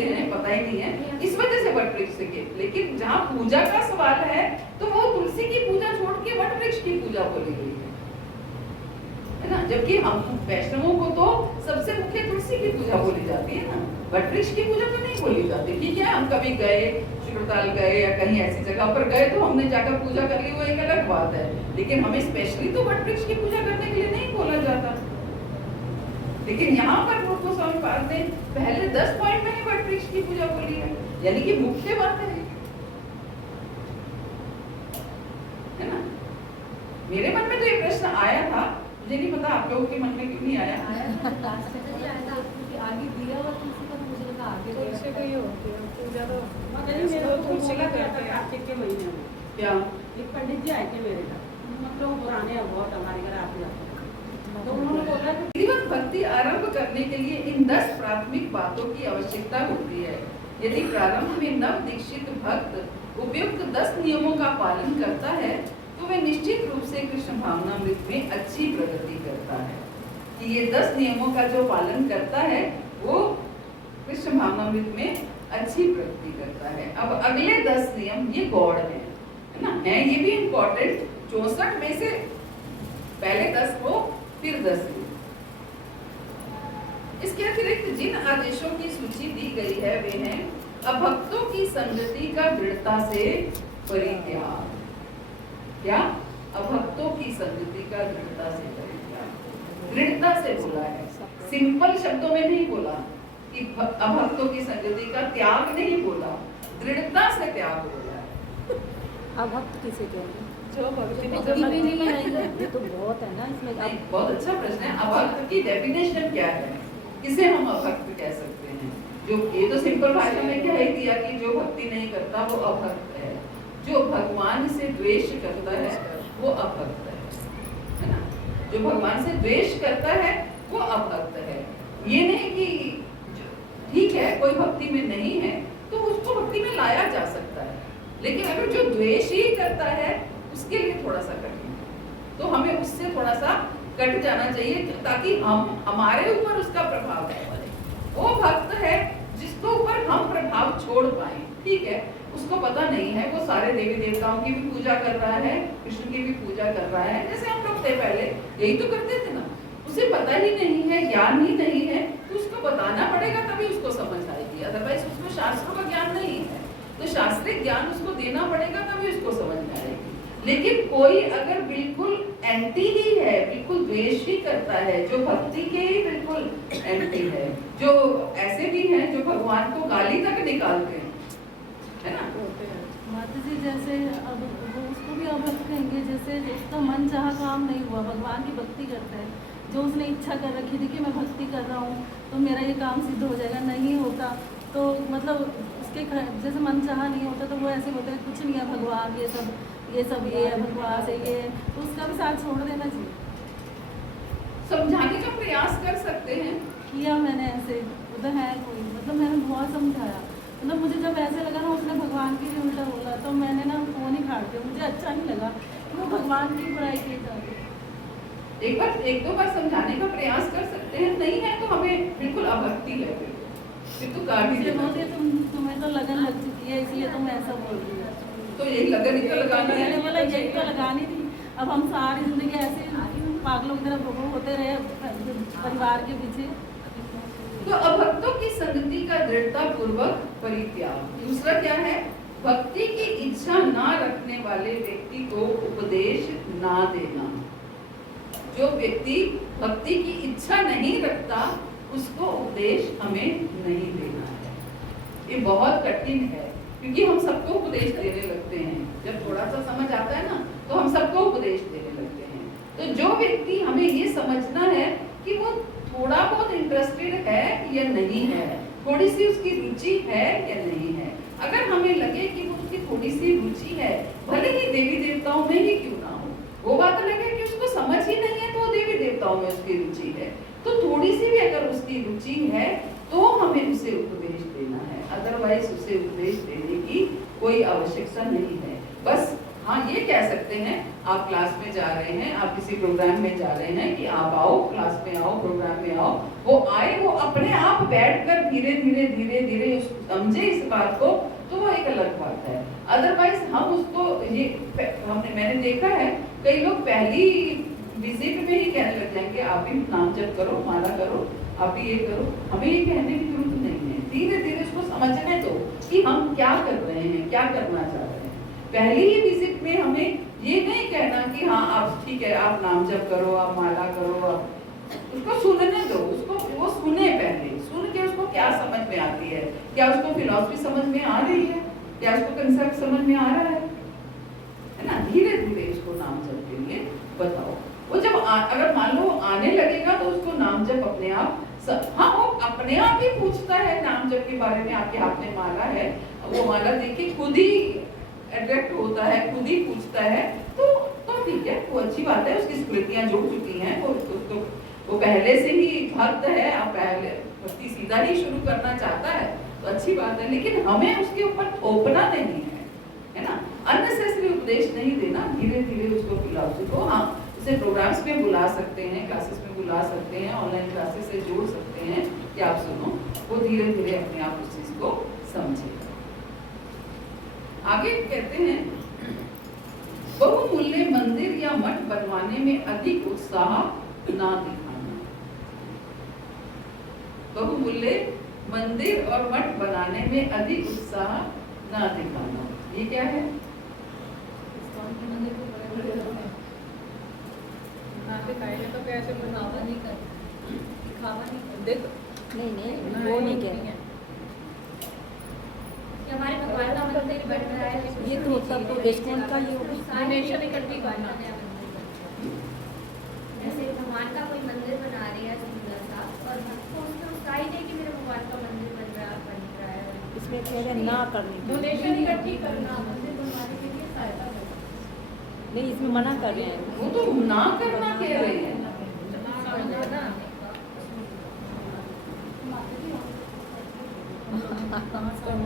हैं, पता ही नहीं है। इस वजह से वट वृक्ष के, लेकिन जहाँ पूजा का सवाल है तो वो तुलसी की पूजा छोड़ के वट वृक्ष की पूजा बोली गई है ना। जबकि हम वैष्णवों को तो सबसे मुख्य तुलसी की पूजा बोली जाती है ना, वट वृक्ष की पूजा तो नहीं बोली जाती। ठीक है, हम कभी गए, शुक्रताल गए या कहीं ऐसी जगह पर गए तो हमने जाकर पूजा कर ली, वो एक अलग बात है। लेकिन हमें स्पेशली तो वट वृक्ष की पूजा करने के लिए नहीं बोला जाता। लेकिन यहाँ पर रूप गोस्वामी पाद ने पहले 10 पॉइंट में ही वट वृक्ष की पूजा बोली है, यानी कि मुख्य बात है ना। मेरे मन में तो ये प्रश्न आया था, मुझे नहीं पता आप लोगों के मन में क्यों नहीं आया। आगे दिया हुआ तुलसी का मुझे लगा आगे तुलसी को ही होती है पूजा तो। मेरे को तुलसी बोला की गया था करते हैं। कार्तिक के महीने में, क्या एक पंडित जी आए थे मेरे घर, मतलब पुराने हैं बहुत, हमारे घर आते जाते हैं। तो उन्होंने बोला कि जीवन भक्ति आरंभ करने के लिए इन 10 प्राथमिक बातों की आवश्यकता होती है। यदि प्रारंभ में नव दीक्षित भक्त उपयुक्त 10 नियमों का पालन करता है तो वह निश्चित रूप से कृष्ण भावनामृत में अच्छी प्रगति करता है। कि ये 10 नियमों का जो पालन करता है वो कृष्ण भावनामृत में अच्छी प्रगति करता है। अब अगले 10 नियम ये गौड़ है ना, है ये भी इम्पोर्टेंट। 64 में से पहले 10 को फिर 10 को। इसके अतिरिक्त जिन आदेशों की सूची दी गई है वे हैं अभक्तों की संगति का दृढ़ता से परित्याग। क्या? अभक्तों की संगति का दृढ़ता से परित्याग। दृढ़ता से बोला है, सिंपल शब्दों में नहीं बोला कि अभक्तों की संगति का त्याग नहीं बोला, दृढ़ता से त्याग बोला है। अभक्त किसे कहते हैं? जो भक्ति में भक्ति में नहीं आएगा, ये तो बहुत है ना इसमें। नहीं, बहुत अच्छा प्रश्न है। अभक्त की डेफिनेशन क्या है, किसे हम अभक्त कह सकते हैं? जो ये तो सिंपल भाषा में कह ही दिया कि जो भक्ति नहीं करता वो अभक्त है, जो भगवान से द्वेष करता है वो अभक्त है ना? जो भगवान से द्वेष करता है वो अभक्त है। ये नहीं कि ठीक है कोई भक्ति में नहीं है तो उसको भक्ति में लाया जा सकता है, लेकिन अगर जो द्वेष ही करता है उसके लिए थोड़ा सा कठिन है। तो हमें उससे थोड़ा सा कट जाना चाहिए ताकि हम हमारे ऊपर उसका प्रभाव है। वो भक्त है जिसको ऊपर हम प्रभाव छोड़ पाए। ठीक है, उसको पता नहीं है, वो सारे देवी देवताओं की भी पूजा कर रहा है, कृष्ण की भी पूजा कर रहा है, जैसे हम लोग थे पहले यही तो करते थे ना। उसे पता ही नहीं है, ज्ञान ही नहीं है, तो उसको बताना पड़ेगा तभी उसको समझ आएगी। अदरवाइज उसको शास्त्रों का ज्ञान नहीं है तो शास्त्रीय ज्ञान उसको देना पड़ेगा तभी उसको समझ में आएगी। लेकिन कोई अगर बिल्कुल एंटी ही है, बिल्कुल द्वेष ही करता है, जो भक्ति के ही बिल्कुल एंटी है, जो ऐसे भी हैं जो भगवान को गाली तक निकालते हैं, है ना? माता जी जैसे अब वो उसको भी अभक्त कहेंगे, जैसे उसका मन चाहा काम नहीं हुआ, भगवान की भक्ति करता है, जो उसने इच्छा कर रखी थी कि मैं भक्ति कर रहा हूँ तो मेरा ये काम सिद्ध हो जाएगा, नहीं होता तो मतलब उसके जैसे मन चाहा नहीं होता तो वो ऐसे होता है कुछ नहीं है भगवान, ये सब ये है भगवान से ये, तो उसका भी साथ छोड़ देना चाहिए। समझाने का प्रयास कर सकते हैं। किया मैंने ऐसे, उधर है कोई, मतलब मैंने बहुत समझाया, मतलब मुझे जब ऐसे लगा ना उसने भगवान की भी उल्टा बोला तो मैंने ना फोन ही काट दिया, मुझे अच्छा नहीं लगा कि वो भगवान की बुराई की जाती। एक दो बार समझाने का प्रयास कर सकते हैं, नहीं है तो हमें बिल्कुल अभक्ति लगे फिर तो काट ही देना चाहिए। तुम्हें तो लगन लग चुकी है इसलिए तुम ऐसा बोल रही हो, तो यही लगन ही तो लगानी है। मैंने बोला यही तो लगानी थी। अब हम सारी जिंदगी ऐसे पागलों की तरह प्रभु होते रहे परिवार के पीछे। तो अभक्तों की संगति का दृढ़ता पूर्वक परित्याग। दूसरा क्या है? भक्ति की इच्छा ना रखने वाले व्यक्ति को उपदेश ना देना। जो व्यक्ति भक्ति की इच्छा नहीं रखता उसको उपदेश हमें नहीं देना है। ये बहुत कठिन है क्योंकि हम सबको उपदेश देने लगते हैं, जब थोड़ा सा समझ आता है ना तो हम सबको उपदेश देने लगते हैं। तो जो व्यक्ति हमें ये समझना है कि वो थोड़ा बहुत इंटरेस्टेड है या नहीं है, थोड़ी सी उसकी रुचि है या नहीं है। अगर हमें लगे कि वो उसकी थोड़ी सी रुचि है, भले ही देवी देवताओं में ही क्यों ना हो, वो बात लगे कि उसको समझ ही नहीं है तो देवी देवताओं में उसकी रुचि है, तो थोड़ी सी भी अगर उसकी रुचि है तो हमें उसे उपदेश देना है। अदरवाइज उसे उपदेश देने की कोई आवश्यकता नहीं है। बस हाँ ये कह सकते हैं आप क्लास में जा रहे हैं, आप किसी प्रोग्राम में जा रहे हैं कि आप आओ, क्लास में आओ, प्रोग्राम में आओ, वो आए, वो अपने आप बैठकर धीरे धीरे समझे इस बात को, तो वो एक अलग बात है। अदरवाइज हम उसको मैंने देखा है कई लोग पहली विजिट में ही कहने लग जाएंगे आप भी नाम जप करो, माला करो, आप भी ये करो। हमें ये कहने की जरूरत नहीं है, धीरे धीरे उसको समझने दो कि हम क्या कर रहे हैं, क्या करना चाह रहे हैं। पहली ही विजिट में हमें ये नहीं कहना कि हाँ आप ठीक है आप नाम जप करो, आप माला करो, आप उसको सुनने दो, उसको वो सुने, पहले सुन के उसको क्या समझ में आती है, क्या उसको फिलॉसफी समझ में आ रही है, क्या उसको कंसेप्ट समझ में आ रहा है ना। धीरे धीरे उसको नाम जप के लिए बताओ। वो जब अगर मान लो आने लगेगा तो उसको नाम जप अपने आप हाँ वो अपने आप ही पूछता है नाम जप के बारे में, आपके हाथ में माला है, वो माला देख के खुद ही अट्रैक्ट होता है, खुद ही पूछता है, तो ठीक है, वो अच्छी बात है, उसकी स्मृतियां जुड़ चुकी हैं, वो पहले से ही भक्त है, अब पहले भक्ति सीधा ही शुरू करना चाहता है तो अच्छी बात है। लेकिन हमें उसके ऊपर थोपना नहीं है ना, अननेसेसरी उपदेश नहीं देना। धीरे धीरे उसको फिलॉसफी को हाँ उसे प्रोग्राम्स में बुला सकते हैं, क्लासेस में बुला सकते हैं, ऑनलाइन क्लासेस से जोड़ सकते हैं कि आप सुनो, वो धीरे धीरे अपने आप उस चीज को समझे। आगे कहते हैं बहुमूल्य मंदिर या मठ बनवाने में अधिक उत्साह ना दिखाना। बहुमूल्य मंदिर और मठ बनाने में अधिक उत्साह ना दिखाना, ये क्या है? हाँ दिखाएंगे तो कैसे दिखावा नहीं कर दिखावा नहीं कर देख नहीं नहीं वो नहीं कह रहे। कि हमारे भगवान का मंदिर बन रहा है ये तो तब तो डिस्काउंट का ये होगी। डोनेशन इकट्ठी करना। जैसे भगवान का कोई मंदिर बना रहे हैं सुंदर सा और भक्त को उसमें उत्साहित है कि मेरे भगवान का मंदिर बन रहा है इसमें कह रहे ना करने के लिए। डोनेशन इकट्ठी करना मंदिर बनवाने के लिए सहायता करना। नहीं इसमें मना कर रहे हैं। वो तो ना करना कह रहे हैं।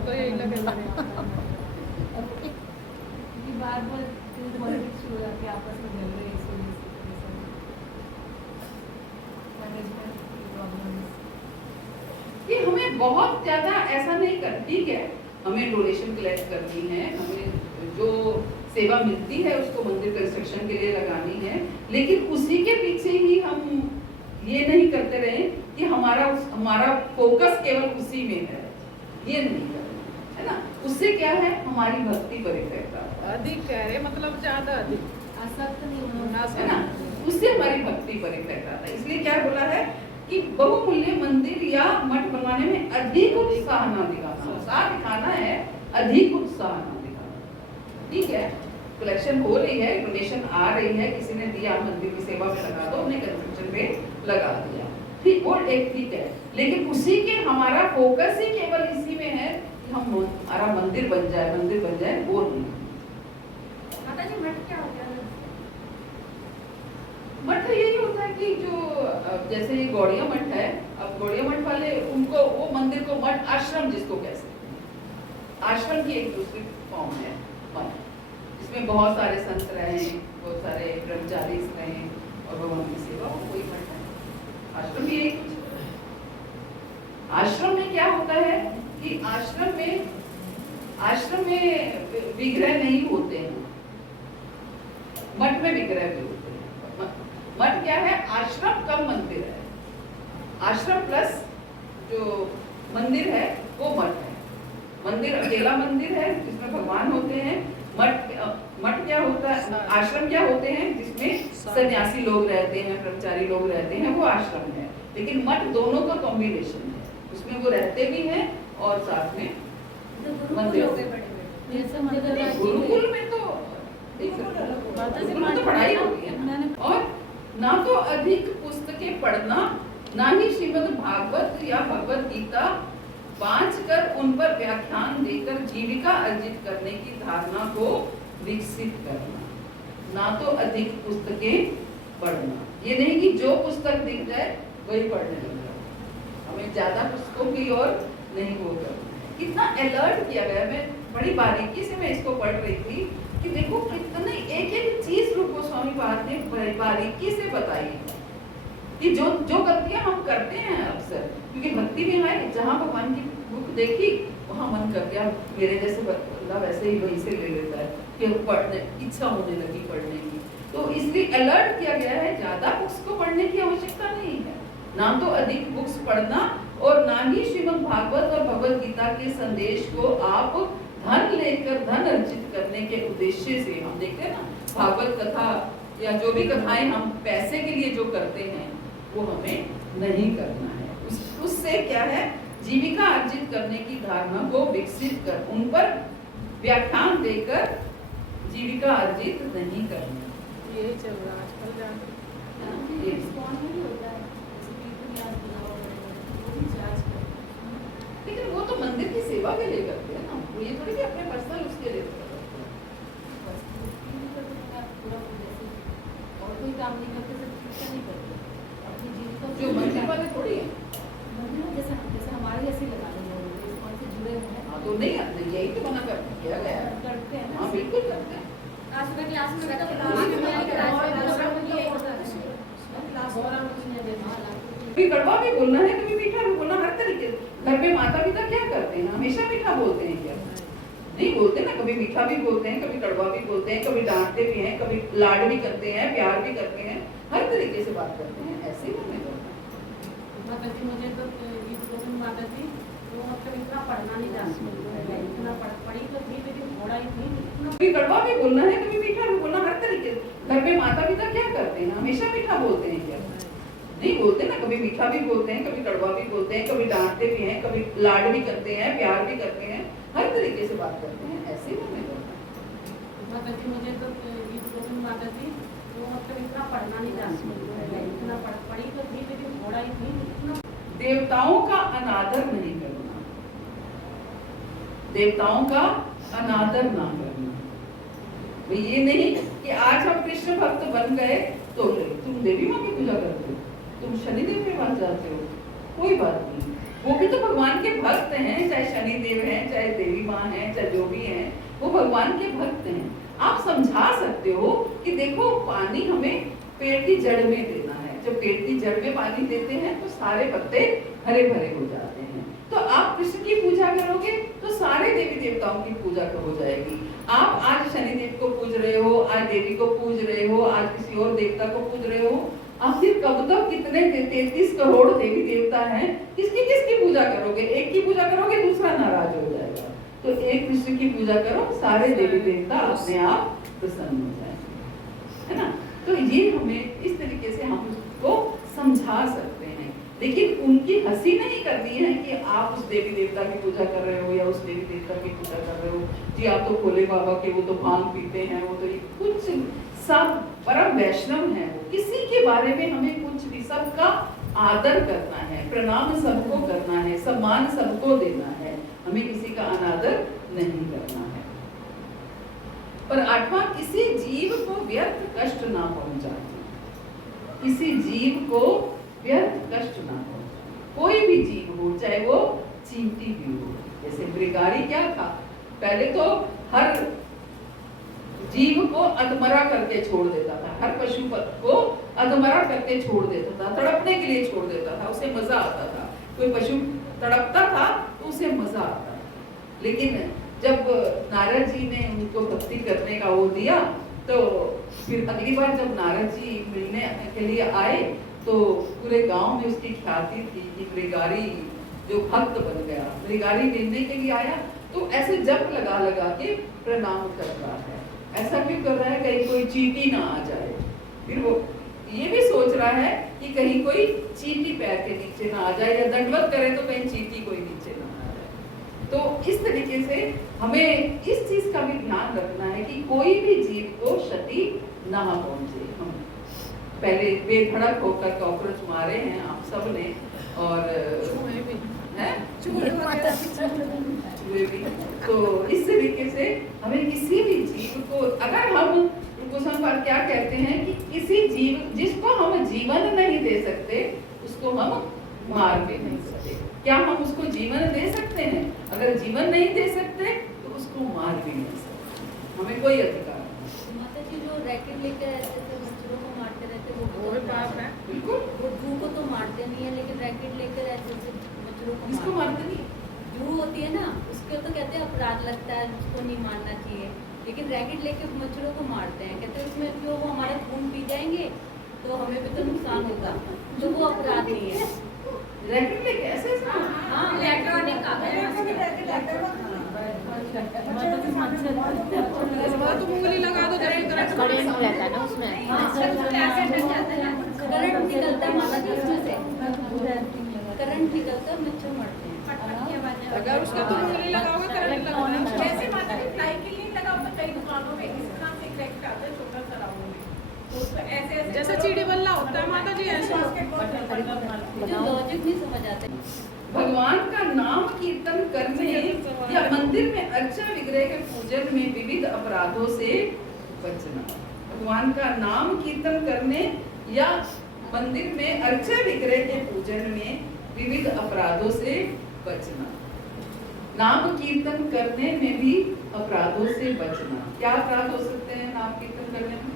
तो यही लगे बार बार पॉलिटिक्स शुरू हो जाती है, आपस में मिल रहे हैं इस वजह से मैनेजमेंट की प्रॉब्लम्स। कि हमें बहुत ज्यादा ऐसा नहीं कर, ठीक है हमें डोनेशन कलेक्ट करनी है, हमें जो सेवा मिलती है उसको मंदिर कंस्ट्रक्शन के लिए लगानी है, लेकिन उसी के पीछे ही हम ये नहीं करते रहे कि हमारा फोकस केवल उसी में है, ये नहीं करना है ना। उससे क्या है हमारी भक्ति परिपक्वता अधिक कह रहे मतलब ज्यादा अधिक आसक्त नहीं होना है ना, उससे हमारी भक्ति परिपक्वता है। इसलिए क्या बोला है कि बहुमूल्य मंदिर या मठ बनवाने में अधिक उत्साह न दिखाना, उत्साह दिखाना है, अधिक उत्साह न दिखाना। ठीक है, कलेक्शन हो रही है, डोनेशन आ रही है, किसी ने दिया मंदिर की सेवा में लगा दो, हमने कंस्ट्रक्शन में लगा दिया, ठीक वो एक ठीक है, लेकिन उसी के हमारा फोकस ही केवल इसी में है कि हमारा मंदिर बन जाए, वो नहीं। माता जी मठ क्या होता है? मठ यही होता है कि जो जैसे ये गौड़िया मठ है, अब गौड़िया मठ वाले उनको वो मंदिर को मठ आश्रम जिसको कह सकते हैं, आश्रम की एक दूसरी फॉर्म है मठ, जिसमें बहुत सारे संत रहे, बहुत सारे ब्रह्मचारी रहे और भगवान की सेवा हो, कोई मठ है। आश्रम भी एक आश्रम में क्या होता है कि आश्रम में विग्रह नहीं होते हैं, मठ में विग्रह भी होते हैं। मठ क्या है? आश्रम कम मंदिर है, आश्रम प्लस जो मंदिर है वो मठ है। मंदिर अकेला मंदिर है जिसमें भगवान होते हैं, मठ क्या होता है, आश्रम क्या होते हैं जिसमें सन्यासी लोग रहते हैं, ब्रह्मचारी लोग रहते हैं, वो आश्रम है। लेकिन मठ दोनों का कॉम्बिनेशन है, उसमें वो रहते भी हैं और साथ में मंदिर। गुरुकुल में तो गुरुकुल में तो पढ़ाई होती है ना, और ना तो अधिक पुस्तकें पढ़ना, ना ही श्रीमद् भागवत या भगवत गीता वांच कर उन पर व्याख्यान देकर जीविका अर्जित करने की धारणा को विकसित करना, ना तो अधिक पुस्तकें पढ़ना। ये नहीं कि जो पुस्तक दिख जाए वही पढ़ने लगना, हमें ज्यादा पुस्तकों की ओर नहीं वो करना। कितना अलर्ट किया गया, मैं बड़ी बारीकी से मैं इसको पढ़ रही थी कि देखो कितने एक एक चीज रूप गोस्वामी पाद ने बारीकी से बताई कि जो गलतियां हम करते हैं अक्सर, क्योंकि भक्ति में है, जहाँ भगवान की बुक देखी वहाँ मन कर गया, मेरे जैसे बंदा वैसे ही वहीं से ले लेता है कि पढ़ने इच्छा होने लगी पढ़ने की। तो इसलिए अलर्ट किया गया है, ज्यादा बुक्स को पढ़ने की आवश्यकता नहीं है, ना तो अधिक बुक्स पढ़ना और ना ही श्रीमद् भागवत और भगवत गीता के संदेश को आप धन लेकर धन अर्जित करने के उद्देश्य से, हम देखते हैं ना भागवत कथा या जो भी कथाएं हम पैसे के लिए जो करते हैं वो हमें नहीं करना है। उससे क्या है, जीविका अर्जित करने की धारणा को विकसित कर उन पर व्याख्यान देकर जीविका अर्जित नहीं करना। यही चल रहा है आजकल ज्यादा। लेकिन वो तो मंदिर की सेवा के लिए करते हैं ना, वो ये थोड़ी कि अपने पर्सनल उसके लिए करते हैं। और कोई काम नहीं करते, सब ठीक नहीं करते अपनी जीविका जो मंदिर वाले थोड़ी है, मंदिर में जैसे हमारे जैसे लगा लेंगे, इस से जुड़े हुए हैं तो नहीं आते, यही तो मना किया गया है। करते हैं हाँ बिल्कुल करते हैं। आज सुबह क्लास में बेटा कभी कड़वा भी बोलना है, कभी मीठा भी बोलना, हर तरीके से। घर में माता पिता क्या करते हैं, हमेशा मीठा बोलते हैं क्या? नहीं बोलते ना, कभी मीठा भी बोलते हैं, कभी कड़वा भी बोलते हैं, कभी डांटते भी हैं, कभी लाड भी करते हैं, प्यार भी करते हैं, हर तरीके से बात करते हैं। ऐसे ही हमें माता जी मुझे तो माता जी वो मतलब इतना पढ़ना नहीं जानती, इतना पढ़ी तो थी लेकिन थोड़ा ही थी। कभी कड़वा भी बोलना है, कभी मीठा भी बोलना, हर तरीके से। घर में माता पिता क्या करते हैं? करते हैं? हमेशा मीठा बोलते हैं क्या? नहीं बोलते ना, कभी मीठा भी बोलते हैं, कभी कड़वा भी बोलते हैं, कभी डांटते भी हैं, कभी लाड भी करते हैं, प्यार भी करते हैं, हर तरीके से बात करते हैं। ऐसे ही हमें करना है। माता जी मुझे तो माता जी वो मतलब इतना पढ़ना नहीं जानती, इतना पढ़ी तो थी लेकिन थोड़ा ही थी, इतना देवताओं का अनादर नहीं करना, देवताओं का अनादर ना करना। तो ये नहीं कि आज हम कृष्ण भक्त बन गए तो तुम देवी माँ की पूजा करते हो, तुम शनिदेव के पास जाते हो, कोई बात नहीं, वो भी तो भगवान के भक्त हैं, चाहे शनिदेव हैं, चाहे देवी माँ हैं, चाहे जो भी हैं, वो भगवान के भक्त हैं। आप समझा सकते हो कि देखो पानी हमें पेड़ की जड़ में देना है, जब पेड़ की जड़ में पानी देते हैं तो सारे पत्ते हरे भरे हो जाते हैं। तो आप कृष्ण की पूजा करोगे तो सारे देवी देवताओं की पूजा हो जाएगी। आप आज शनिदेव को पूज रहे हो, आज देवी को पूज रहे हो, आज किसी और देवता को पूज रहे हो, आखिर कब तक कितने 33 करोड़ देवी देवता हैं, किसकी किसकी पूजा करोगे? एक की पूजा करोगे दूसरा नाराज हो जाएगा, तो एक कृष्ण की पूजा करो, सारे देवी देवता अपने आप प्रसन्न हो जाएंगे, है ना। तो ये हमें इस तरीके से हम उसको समझा सकते हैं, लेकिन उनकी हंसी नहीं करनी है कि आप उस देवी देवता की पूजा कर रहे हो या उस देवी देवता की पूजा कर रहे हो, जी आप तो भोले बाबा के, वो तो भांग पीते हैं, वो तो कुछ सब परम वैष्णव हैं, वो किसी के बारे में हमें कुछ भी, सबका आदर करना है, प्रणाम सबको करना है, सम्मान सबको देना है, हमें किसी का अनादर नहीं करना है। और 8वां, किसी जीव को व्यर्थ कष्ट ना पहुंचाए, किसी जीव को व्यर्थ कष्ट ना पहुंचाए। कोई भी जीव हो, चाहे वो चींटी भी हो, जैसे मृगारी क्या था, पहले तो हर जीव को अधमरा करके छोड़ देता था, हर पशु को अधमरा करके छोड़ देता था, तड़पने के लिए छोड़ देता था, उसे मजा आता था। कोई पशु तड़पता था तो उसे मजा आता था, लेकिन जब नारद जी ने उनको भक्ति करने का वो दिया, तो फिर अगली बार जब नारद जी मिलने के लिए आए तो पूरे गांव में उसकी ख्याति थी कि मृगारी जो भक्त बन गया, मृगारी मिलने के लिए आया, तो ऐसे जप लगा लगा के प्रणाम कर रहा है। ऐसा क्यों कर रहा है? कहीं कोई चींटी ना आ जाए। फिर वो ये भी सोच रहा है कि कहीं कोई चींटी पैर के नीचे ना आ जाए, या दंडवत करे तो कहीं चींटी कोई नीचे ना आ जाए। तो इस तरीके से हमें इस चीज का भी ध्यान रखना है कि कोई भी जीव को क्षति ना पहुंचे। हम पहले बेधड़क होकर कॉकरोच मारे हैं आप सब ने, और चूहे भी। तो इस तरीके से हमें किसी भी जीव को, अगर हम कुसुम क्या कहते हैं कि किसी जीव जिसको हम जीवन नहीं दे सकते उसको हम मार भी नहीं सकते। क्या हम उसको जीवन दे सकते हैं? अगर जीवन नहीं दे सकते तो उसको मार भी नहीं सकते, हमें कोई अधिकार नहीं। माता जी जो रैकेट लेकर ऐसे बच्चों को मारते रहते वो पाप है। बिल्कुल, वो जू को तो मारते नहीं है, लेकिन रैकेट लेकर ऐसे बच्चों को इसको मारते नहीं। जू होती है ना, उसके तो कहते हैं अपराध लगता है, उसको नहीं मारना चाहिए, लेकिन रैकेट लेके मच्छरों को मारते हैं, कहते हैं उसमें जो वो हमारा खून पी जाएंगे तो हमें भी तो नुकसान होगा, तो वो अपराध नहीं है। रैकेट लेके ऐसे हाँ, इलेक्ट्रॉनिक आ गया है। तो उंगली लगा दो जब करंट रहता है ना उसमें। करंट निकलता है माता जी उसमें से, करंट निकलता है, मच्छर मरते हैं। अगर उसका तो उंगली लगाओगे करंट लगेगा। जैसे माता जी फ्लाई के लिए लगाओ तो कई दुकानों में इस तरह से इलेक्ट्रिक आता है, छोटा सा राउंड में, तो उसमें ऐसे ऐसे जैसे चीड़ी बल्ला होता है माता जी, ऐसे जो लॉजिक नहीं समझ आते। भगवान का नाम कीर्तन करने या मंदिर में अर्चा विग्रह के पूजन में विविध अपराधों से बचना। भगवान का नाम कीर्तन करने या मंदिर में अर्चा विग्रह के पूजन में विविध अपराधों से बचना। नाम कीर्तन करने में भी अपराधों से बचना। क्या अपराध हो सकते हैं नाम कीर्तन करने में?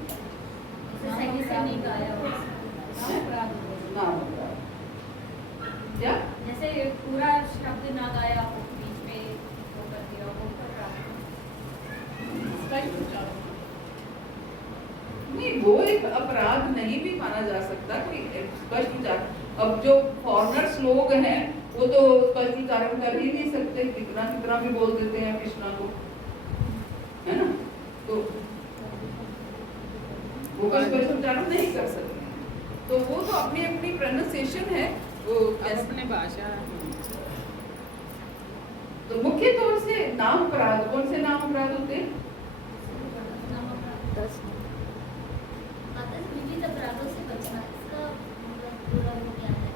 सही से नहीं गाया हो, अपराध हो गया। नाम अपराध क्या? जैसे पूरा शब्द ना गाया हो, बीच में वो कर दिया हो, नहीं, वो एक अपराध नहीं भी माना जा सकता, कोई स्पष्ट उच्चारण। अब जो फॉरेनर्स लोग हैं वो तो स्पष्ट उच्चारण कर ही नहीं सकते, कितना कितना भी बोल देते हैं कृष्णा को, है ना। तो वो कुछ स्पष्ट उच्चारण नहीं कर सकते हैं, तो वो तो अपनी अपनी प्रोनाउंसिएशन है वो अपने भाषा। तो मुख्य तौर से नाम अपराध, कौन से नाम अपराध होते हैं? विविध अपराधों से बचना, इसका मतलब पूरा वो क्या है?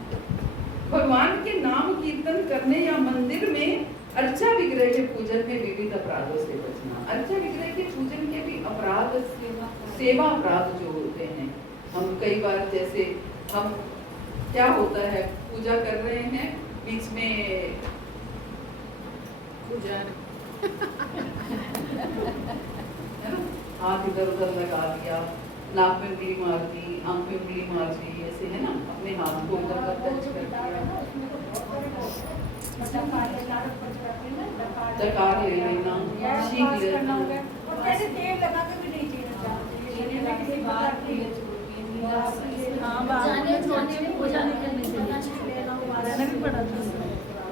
भगवान के नाम कीर्तन करने या मंदिर में अर्चा विग्रह के पूजन में विविध अपराधों से बचना। अर्चा विग्रह के पूजन के भी अपराध, सेवा अपराध जो होते हैं, हम कई बार जैसे हम क्या होता है, पूजा कर रहे हैं, बीच में पुजारी है ना, हाथ इधर उधर लगा दिया, नाक में उंगली मार दी, आंख में उंगली मार दी, ऐसे है ना, अपने हाथ को इधर उधर टच कर दिया, डकार ले लेना, छींक लेना, हाँ, बाद में छोटी भी पूजा नहीं करनी चाहिए, मैंने भी पढ़ा था।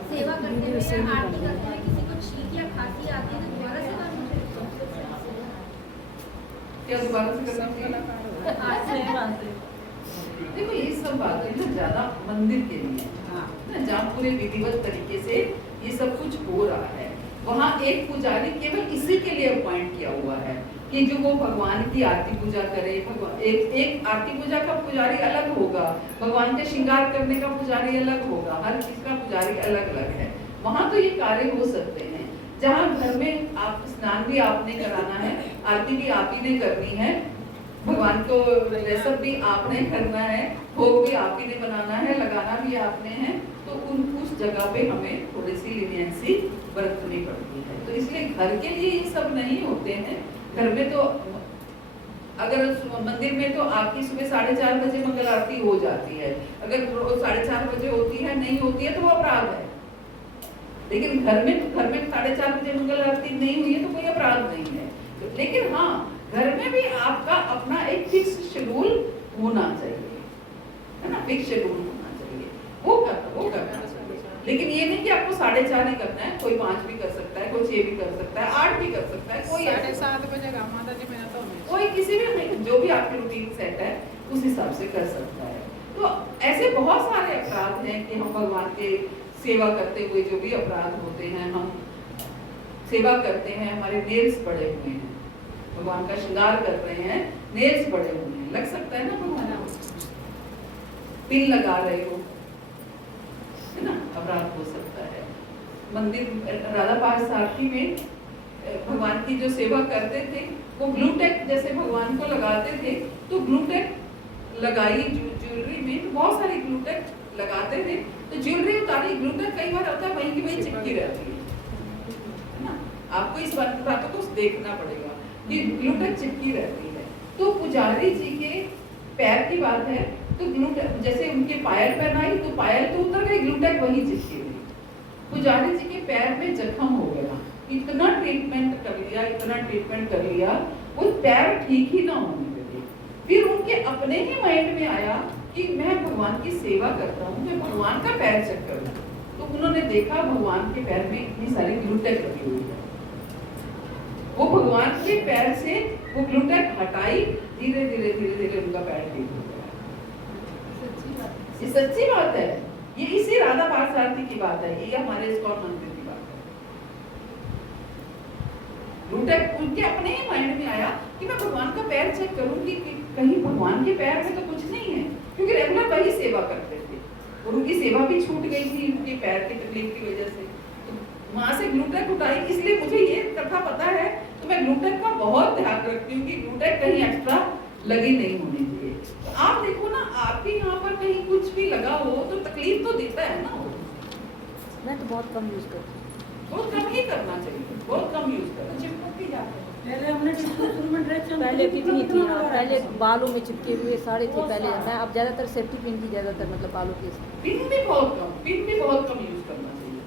सेवा करते हुए या आरती करते हुए किसी को छींक या खांसी आती है तो दोबारा से करनी चाहिए। क्या दोबारा से करना चाहिए? सही बात है। देखो ये सब बातें ना ज्यादा मंदिर के लिए है ना, जहाँ पूरे विधिवत तरीके से ये सब कुछ हो रहा है, वहाँ एक पुजारी केवल इसी के लिए अपॉइंट किया हुआ है कि जो वो भगवान की आरती पूजा करे। भगवान एक आरती पूजा का पुजारी अलग होगा, भगवान के श्रृंगार करने का पुजारी अलग होगा, हर चीज का पुजारी अलग अलग है। वहाँ तो ये कार्य हो सकते हैं। जहाँ घर में आप स्नान भी आपने कराना है, आरती भी आप ही ने करनी है, भगवान को ड्रेसअप भी आपने करना है, भोग भी आप ही ने बनाना है, लगाना भी आपने है, तो उस जगह पे हमें थोड़ी सी लीनियंसी बरतनी पड़ती है। तो इसलिए घर के लिए ये सब नहीं होते हैं। घर में तो अगर मंदिर में तो आपकी सुबह 4:30 बजे मंगल आरती हो जाती है, अगर 4:30 बजे होती है, नहीं होती है तो वो अपराध है। लेकिन घर में 4:30 बजे मंगल आरती नहीं हुई है तो कोई अपराध नहीं है। लेकिन हाँ, घर में भी आपका अपना एक फिक्स शेड्यूल होना चाहिए, है ना, फिक्स शेड्यूल होना चाहिए, वो करना चाहिए। लेकिन ये नहीं कि आपको 4:30 ही करना है, कोई 5 भी कर सकता है, कोई 6 भी कर सकता है, 8 भी कर सकता है, कोई 7:30 बजे का माता जी मेरा तो कोई किसी भी जो भी आपकी रूटीन सेट है उस हिसाब से कर सकता है। तो ऐसे बहुत सारे अपराध हैं कि हम भगवान के सेवा करते हुए जो भी अपराध होते हैं, हम सेवा करते हैं, हमारे नेल्स बड़े हुए हैं, भगवान का श्रृंगार कर रहे हैं, नेल्स बड़े हुए हैं, लग सकता है ना भगवान, पिन लगा रहे हो, है ना, अपराध हो सकता है। मंदिर राधा पार्थ में भगवान की जो सेवा करते थे वो ग्लूटेक जैसे भगवान को लगाते थे, तो ग्लूटेक लगाई ज्वेलरी में, तो बहुत सारी ग्लूटेक लगाते थे, तो ज्वेलरी उतारी, ग्लूटेक कई बार होता है वहीं की वहीं चिपकी रहती है ना। आपको इस बातों को देखना पड़ेगा कि ग्लूटेक चिपकी रहती है। तो पुजारी जी के पैर की बात है, तो ग्लूटेक जैसे उनके पायल पहनाई तो पायल तो उतर गई, ग्लूटेक वहीं चिपकी रही। पुजारी जी के पैर में जख्म हो गया, इतना ट्रीटमेंट कर लिया, वो पैर ठीक ही ना होने लगे। फिर उनके अपने ही माइंड में आया कि मैं भगवान की सेवा करता हूँ, मैं भगवान का पैर चेक करूँ, तो उन्होंने देखा भगवान के पैर में इतनी सारी ग्लूटेक लगी हुई है। वो भगवान के पैर से वो ग्लूटेक हटाई, धीरे धीरे उनका पैर ठीक हो गया। ये सच्ची बात है, ये इसी राधा पार्थ की बात है, ये हमारे इस्कॉन मंदिर की बात है। ग्लूटेक उनके अपने ही माइंड में आया कि मैं भगवान का पैर चेक करूं कि कहीं भगवान के पैर में तो कुछ नहीं है, क्योंकि रेगुलर वही सेवा करते थे और उनकी सेवा भी छूट गई थी उनके पैर की तकलीफ की वजह से। तो वहां से ग्लूटेक उठाई, इसलिए मुझे ये कथा पता है, तो मैं ग्लूटेक का बहुत ध्यान रखती हूँ कि ग्लूटेक कहीं एक्स्ट्रा लगी नहीं होनी चाहिए। तो आप देखो ना, आपके यहाँ पर कहीं कुछ भी लगा हो तो तकलीफ तो देता है ना। मैं तो बहुत कम यूज करती हूँ, बहुत कम ही करना चाहिए, बहुत कम यूज करना चाहिए। पहले हमने शुरू में ड्रेस पहले कितनी थी, पहले बालों में चिपके हुए साड़ी थी पहले, मैं अब ज्यादातर सेफ्टी पिन की ज्यादातर मतलब बालों की। पिन भी बहुत कम यूज करना चाहिए,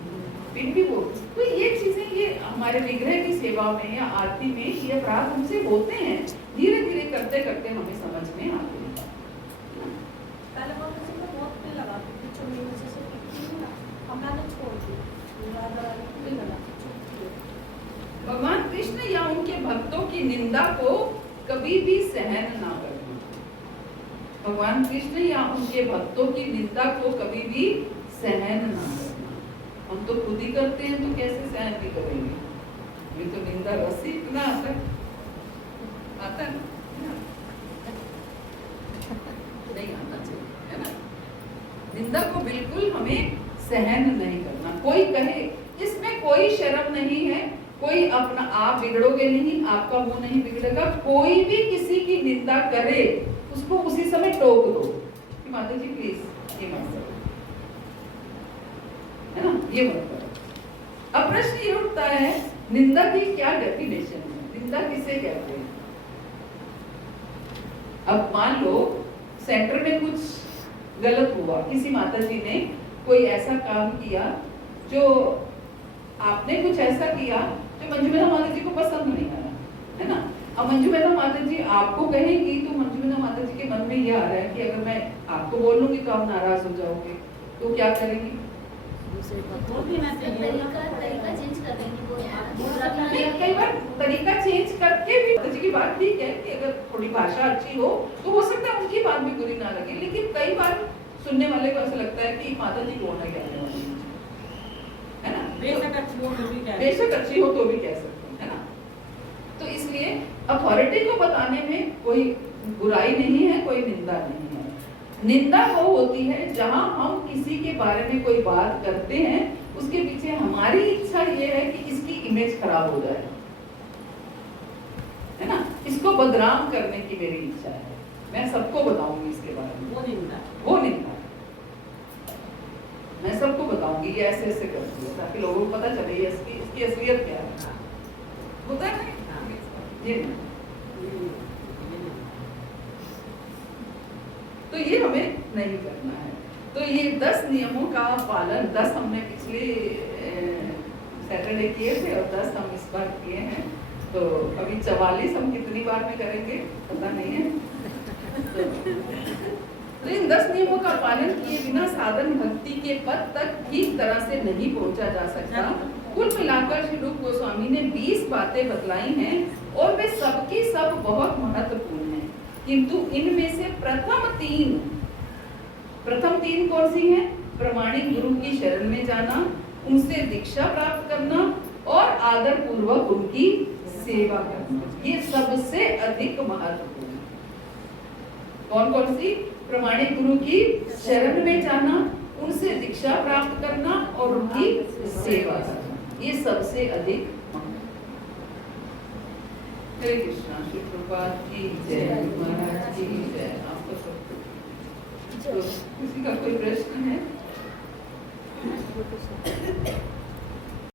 पिन भी बहुत। तो ये चीजें ये हमारे विग्रह की सेवा में या आरती में ये अपराध हमसे होते हैं, धीरे धीरे करते करते हमें समझ में आते हैं। पहले बहुत किसी को बहुत पिन लगाती थी, चुन्नी में से पिन ना, अब मैंने छोड़ दी, पिन लगाती थी। भगवान कृष्ण या उनके भक्तों की निंदा को कभी भी सहन ना करना। भगवान कृष्ण या उनके भक्तों की निंदा को कभी भी सहन ना करना। हम तो खुद ही करते हैं तो कैसे सहन भी करेंगे? ये तो निंदा रस ही इतना आता है ना? नहीं आना चाहिए, है ना? निंदा को बिल्कुल हमें सहन नहीं करना। कोई कहे, इसमें कोई शर्म नहीं है, कोई अपना, आप बिगड़ोगे नहीं, आपका मुंह नहीं बिगड़ेगा। कोई भी किसी की निंदा करे उसको उसी समय टोक दो कि माता जी प्लीज ये मत करो, है ना, ये मत करो। अब प्रश्न ये उठता है, निंदा की क्या डेफिनेशन है? निंदा किसे कहते हैं? अब मान लो सेंटर में कुछ गलत हुआ, किसी माता जी ने कोई ऐसा काम किया जो, आपने कुछ ऐसा किया जो मंजूमेधा माता जी को पसंद नहीं आया, है ना? अब मंजूमेधा माता जी आपको कहेंगी तो मंजूमेधा माता जी के मन में ये आ रहा है कि अगर मैं आपको बोल लूंगी तो आप नाराज हो जाओगे, तो क्या करेंगी? वो भी मैं तरीका चेंज कर देंगी वो कई बार तरीका चेंज करके भी माता जी की बात ठीक है कि अगर थोड़ी भाषा अच्छी हो तो हो सकता है उनकी बात भी बुरी ना लगे, लेकिन कई बार सुनने वाले को ऐसा लगता है कि माता जी कौन है कहने वाली, है ना? बेशक अच्छी हो तो भी कह बेशक अच्छी हो तो भी कह सकते हैं, है ना? तो इसलिए अथॉरिटी को बताने में कोई बुराई नहीं है, कोई निंदा नहीं है। निंदा वो होती है जहां हम किसी के बारे में कोई बात करते हैं, उसके पीछे हमारी इच्छा ये है कि इसकी इमेज खराब हो जाए, है ना? इसको बदनाम करने की मेरी इच्छा है, मैं सबको बताऊंगी इसके बारे में, वो निंदा मैं सबको बताऊंगी ये ऐसे ऐसे करती है, ताकि लोगों को पता चले इसकी असलियत क्या है। होता है ना जी? तो ये हमें नहीं करना है। तो ये 10 नियमों का पालन, 10 हमने पिछले सैटरडे किए थे और 10 हम इस बार किए हैं, तो अभी 44 हम कितनी बार में करेंगे पता नहीं है। तो इन 10 नियमों का पालन किए बिना साधन भक्ति के पद तक ठीक तरह से नहीं पहुंचा जा सकता। कुल मिलाकर श्री रूप गोस्वामी ने 20 बातें बतलाई हैं और वे सबकी सब बहुत महत्वपूर्ण हैं, किंतु इनमें से प्रथम तीन कौन सी हैं? प्रमाणिक गुरु की शरण में जाना, उनसे दीक्षा प्राप्त करना और आदर पूर्वक उनकी सेवा करना, ये सबसे अधिक महत्वपूर्ण है। कौन कौन सी? प्रमाणिक गुरु की शरण में जाना, उनसे दीक्षा प्राप्त करना और उनकी सेवा करना, ये सबसे अधिक। हरे कृष्णा। श्री प्रभुपाद की जय, महाराज की जय। आपको सबको किसी का कोई प्रश्न है?